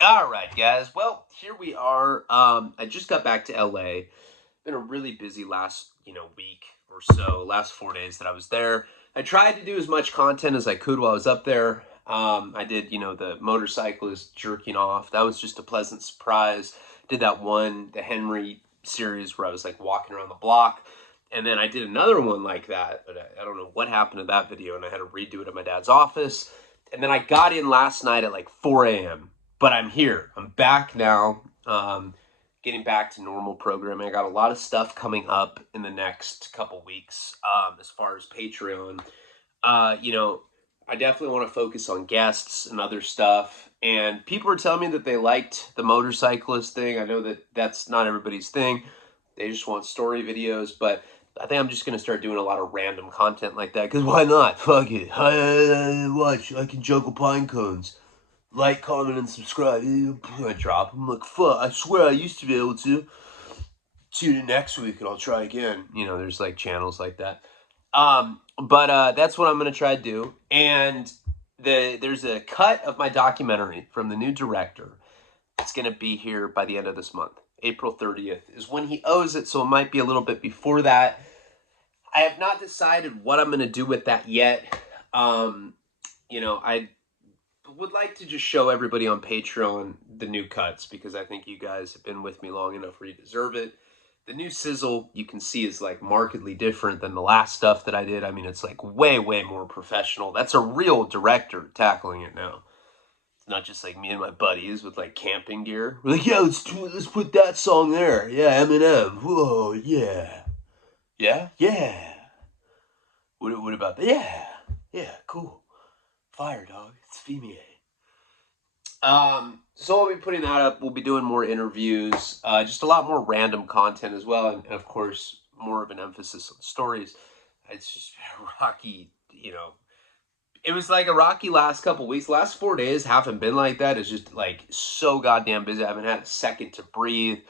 All right, guys. Well, here we are. I just got back to LA. Been a really busy last, week or so, last 4 days that I was there. I tried to do as much content as I could while I was up there. I did, the motorcyclist jerking off. That was just a pleasant surprise. Did that one, the Henry series where I was like walking around the block. And then I did another one like that, but I don't know what happened to that video, and I had to redo it at my dad's office. And then I got in last night at like 4 a.m., but I'm here. I'm back now. Getting back to normal programming. I got a lot of stuff coming up in the next couple weeks as far as Patreon. Uh, you know, I definitely want to focus on guests and other stuff. And people are telling me that they liked the motorcyclist thing. I know that that's not everybody's thing. They just want story videos, but I think I'm just gonna start doing a lot of random content like that. Cause why not? Fuck it. Watch. I can juggle pine cones. Like, comment, and subscribe. I drop them. Like, fuck. I swear I used to be able to. Tune in next week and I'll try again. There's like channels like that. But that's what I'm gonna try to do. And there's a cut of my documentary from the new director. It's gonna be here by the end of this month. April 30th is when he owes it, so it might be a little bit before that. I have not decided what I'm gonna do with that yet. I would like to just show everybody on Patreon the new cuts because I think you guys have been with me long enough where you deserve it. The new sizzle you can see is like markedly different than the last stuff that I did. I mean, it's like way, way more professional. That's a real director tackling it now. It's not just like me and my buddies with like camping gear. We're like, yeah, let's put that song there. Yeah, Eminem. Whoa, yeah. Yeah? Yeah. What about that? Yeah. Yeah, cool. Fire, dog. It's Fimier. So I'll be putting that up. We'll be doing more interviews, just a lot more random content as well, and of course, more of an emphasis on stories. It's just rocky, It was like a rocky last couple weeks. Last 4 days haven't been like that. It's just like so goddamn busy. I haven't had a second to breathe.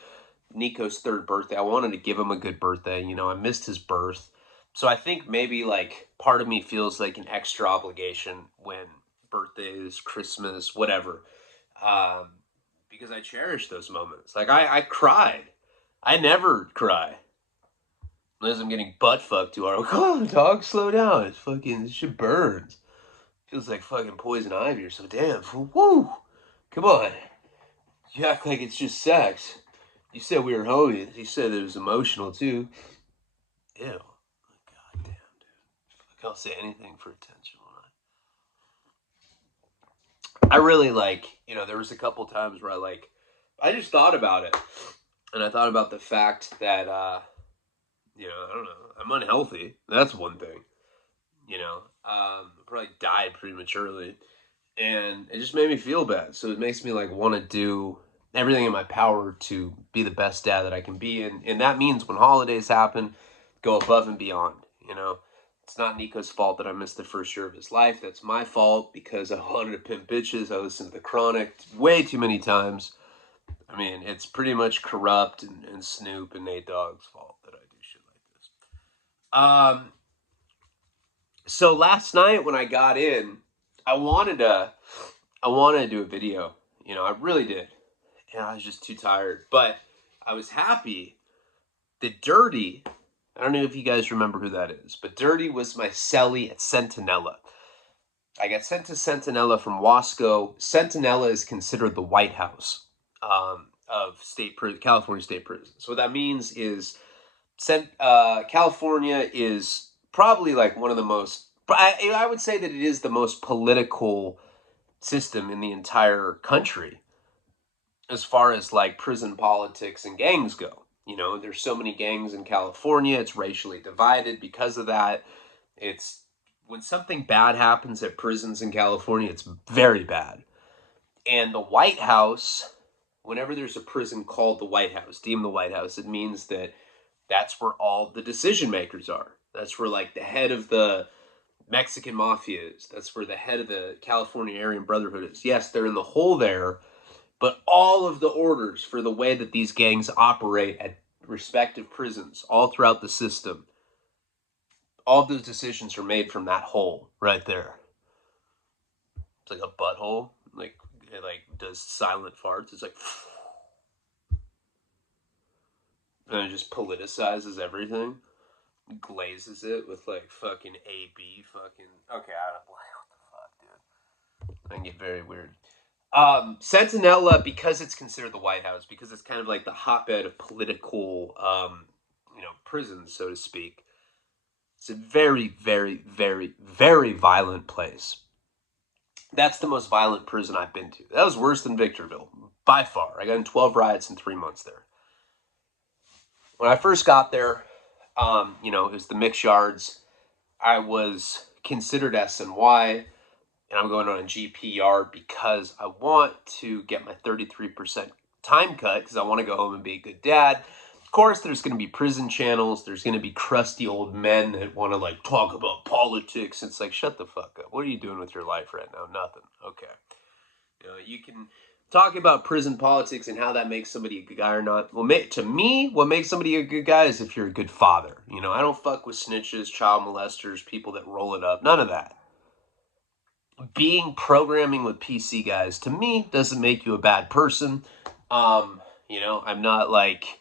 Nico's third birthday. I wanted to give him a good birthday. I missed his birth. So I think maybe like part of me feels like an extra obligation when birthdays, Christmas, whatever, um, because I cherish those moments. Like I cried. I never cry unless I'm getting butt fucked too hard. Come on, dog, slow down. It's fucking this shit burns. Feels like fucking poison ivy or so. Damn, fool. Woo! Come on. You act like it's just sex. You said we were homies. You said it was emotional too. Ew. God damn, dude. Like I'll say anything for attention. I really like, there was a couple times where I just thought about it. And I thought about the fact that, I don't know, I'm unhealthy. That's one thing, probably died prematurely. And it just made me feel bad. So it makes me like want to do everything in my power to be the best dad that I can be. And that means when holidays happen, go above and beyond. It's not Nico's fault that I missed the first year of his life. That's my fault because I wanted to pimp bitches. I listened to The Chronic way too many times. I mean, it's pretty much Corrupt and Snoop and Nate Dogg's fault that I do shit like this. Um, so last night when I got in, I wanted to, I wanted to do a video. I really did, and I was just too tired. But I was happy that Dirty. I don't know if you guys remember who that is, but Dirty was my celly at Centinela. I got sent to Centinela from Wasco. Centinela is considered the White House of California state prison. So what that means is, California is probably like one of the most. I would say that it is the most political system in the entire country as far as like prison politics and gangs go. There's so many gangs in California. It's racially divided because of that. It's when something bad happens at prisons in California, it's very bad. And the White House, whenever there's a prison called the White House, deemed the White House, it means that that's where all the decision makers are. That's where like the head of the Mexican mafia is. That's where the head of the California Aryan Brotherhood is. Yes, they're in the hole there, but all of the orders for the way that these gangs operate at respective prisons all throughout the system, all of those decisions are made from that hole right there. It's like a butthole. Like it like does silent farts. It's like, and it just politicizes everything, glazes it with like fucking AB fucking. Okay, I don't like what the fuck, dude. I can get very weird. Sentinella, because it's considered the White House, because it's kind of like the hotbed of political, prisons, so to speak. It's a very, very, very, very violent place. That's the most violent prison I've been to. That was worse than Victorville, by far. I got in 12 riots in 3 months there. When I first got there, it was the mixed yards. I was considered SNY, and I'm going on a GPR because I want to get my 33% time cut because I want to go home and be a good dad. Of course, there's going to be prison channels. There's going to be crusty old men that want to like talk about politics. It's like, shut the fuck up. What are you doing with your life right now? Nothing. Okay. You can talk about prison politics and how that makes somebody a good guy or not. Well, to me, what makes somebody a good guy is if you're a good father. I don't fuck with snitches, child molesters, people that roll it up. None of that. Being programming with PC guys, to me, doesn't make you a bad person. I'm not like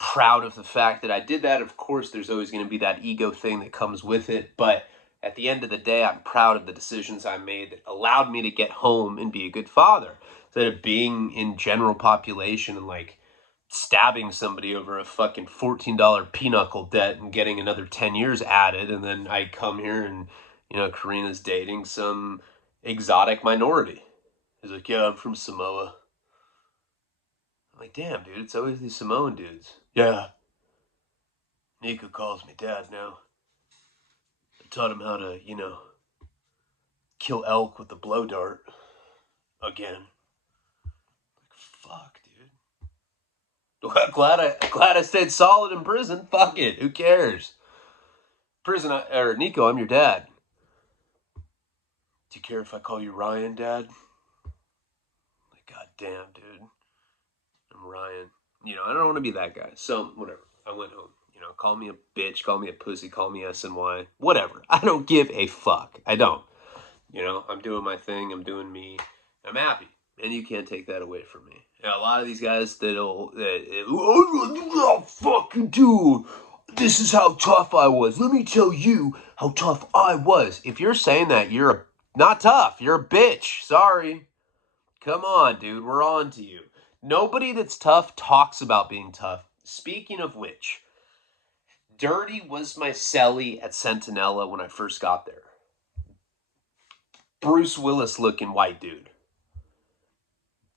proud of the fact that I did that. Of course, there's always going to be that ego thing that comes with it. But at the end of the day, I'm proud of the decisions I made that allowed me to get home and be a good father. Instead of being in general population and like stabbing somebody over a fucking $14 pinochle debt and getting another 10 years added. And then I come here and, Karina's dating some exotic minority. He's like, yeah, I'm from Samoa. I'm like, damn, dude, it's always these Samoan dudes. Yeah. Nico calls me dad now. I taught him how to, kill elk with the blow dart. Again. Like, fuck, dude. Glad I stayed solid in prison. Fuck it. Who cares? Nico, I'm your dad. Do you care if I call you Ryan, Dad? Like, god damn, dude. I'm Ryan. I don't want to be that guy. So, whatever. I went home. Call me a bitch, call me a pussy, call me SNY. Whatever. I don't give a fuck. I don't. I'm doing my thing. I'm doing me. I'm happy. And you can't take that away from me. A lot of these guys oh, fucking dude. This is how tough I was. Let me tell you how tough I was. If you're saying that, you're not tough. You're a bitch. Sorry. Come on, dude. We're on to you. Nobody that's tough talks about being tough. Speaking of which, Dirty was my cellie at Sentinella when I first got there. Bruce Willis looking white dude.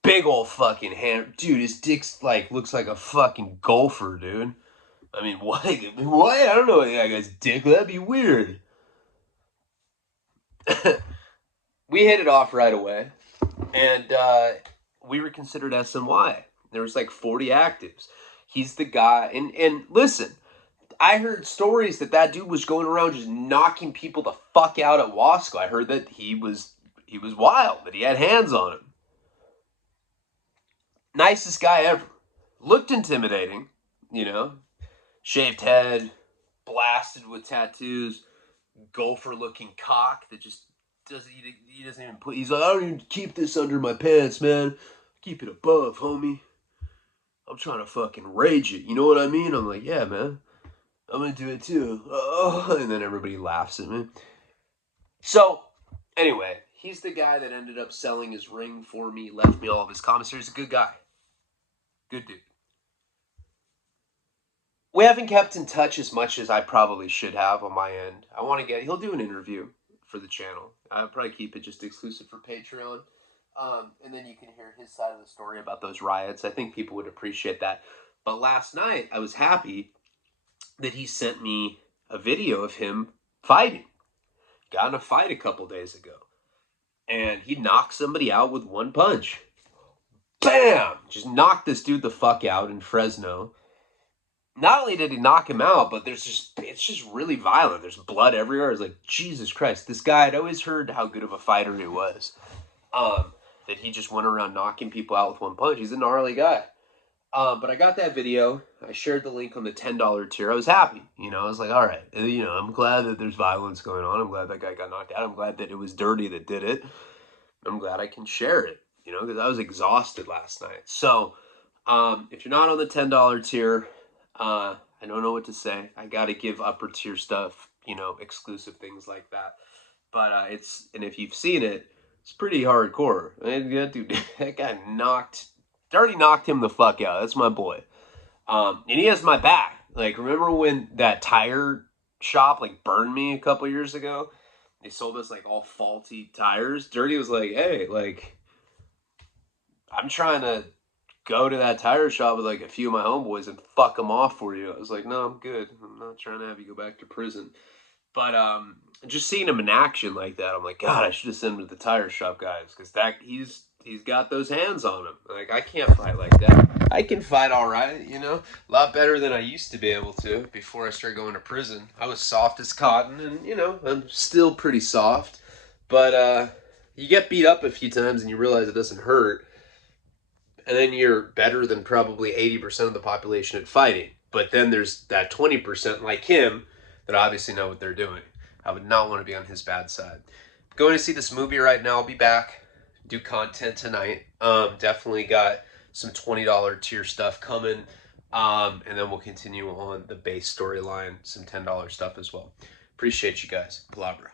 Big old fucking hand. Dude, his dick's like, looks like a fucking golfer, dude. I mean, what? What? I don't know what that guy's dick. That'd be weird. We hit it off right away. And we were considered SNY. There was like 40 actives. He's the guy. And listen, I heard stories that dude was going around just knocking people the fuck out at Wasco. I heard that he was wild, that he had hands on him. Nicest guy ever. Looked intimidating, Shaved head, blasted with tattoos, gopher-looking cock that just doesn't. He doesn't even put. He's like, I don't even keep this under my pants, man. Keep it above, homie. I'm trying to fucking rage it. You know what I mean? I'm like, yeah, man. I'm gonna do it too. Oh, and then everybody laughs at me. So, anyway, he's the guy that ended up selling his ring for me, left me all of his commissary. He's a good guy. Good dude. We haven't kept in touch as much as I probably should have on my end. He'll do an interview for the channel. I'll probably keep it just exclusive for Patreon. And then you can hear his side of the story about those riots. I think people would appreciate that. But last night, I was happy that he sent me a video of him fighting. Got in a fight a couple days ago. And he knocked somebody out with one punch. Bam! Just knocked this dude the fuck out in Fresno. Not only did he knock him out, but it's just really violent. There's blood everywhere. It's like, Jesus Christ. This guy, I'd always heard how good of a fighter he was. That he just went around knocking people out with one punch. He's a gnarly guy. But I got that video. I shared the link on the $10 tier. I was happy. I was like, all right. I'm glad that there's violence going on. I'm glad that guy got knocked out. I'm glad that it was Dirty that did it. I'm glad I can share it, you know, because I was exhausted last night. So, if you're not on the $10 tier, I don't know what to say. I got to give upper tier stuff, you know, exclusive things like that. But and if you've seen it, it's pretty hardcore. That dude, that guy already knocked him the fuck out. That's my boy. And he has my back. Like, remember when that tire shop like burned me a couple years ago? They sold us like all faulty tires. Dirty was like, hey, like, I'm trying to go to that tire shop with like a few of my homeboys and fuck them off for you. I was like, no, I'm good. I'm not trying to have you go back to prison. But just seeing him in action like that, I'm like, God, I should have sent him to the tire shop guys, because that he's got those hands on him. Like, I can't fight like that. I can fight all right, you know, a lot better than I used to be able to before I started going to prison. I was soft as cotton, and you know, I'm still pretty soft. But you get beat up a few times and you realize it doesn't hurt, and then you're better than probably 80% of the population at fighting. But then there's that 20% like him that obviously know what they're doing. I would not want to be on his bad side. Going to see this movie right now. I'll be back. Do content tonight. Definitely got some $20 tier stuff coming. And then we'll continue on the base storyline, some $10 stuff as well. Appreciate you guys. Palabra.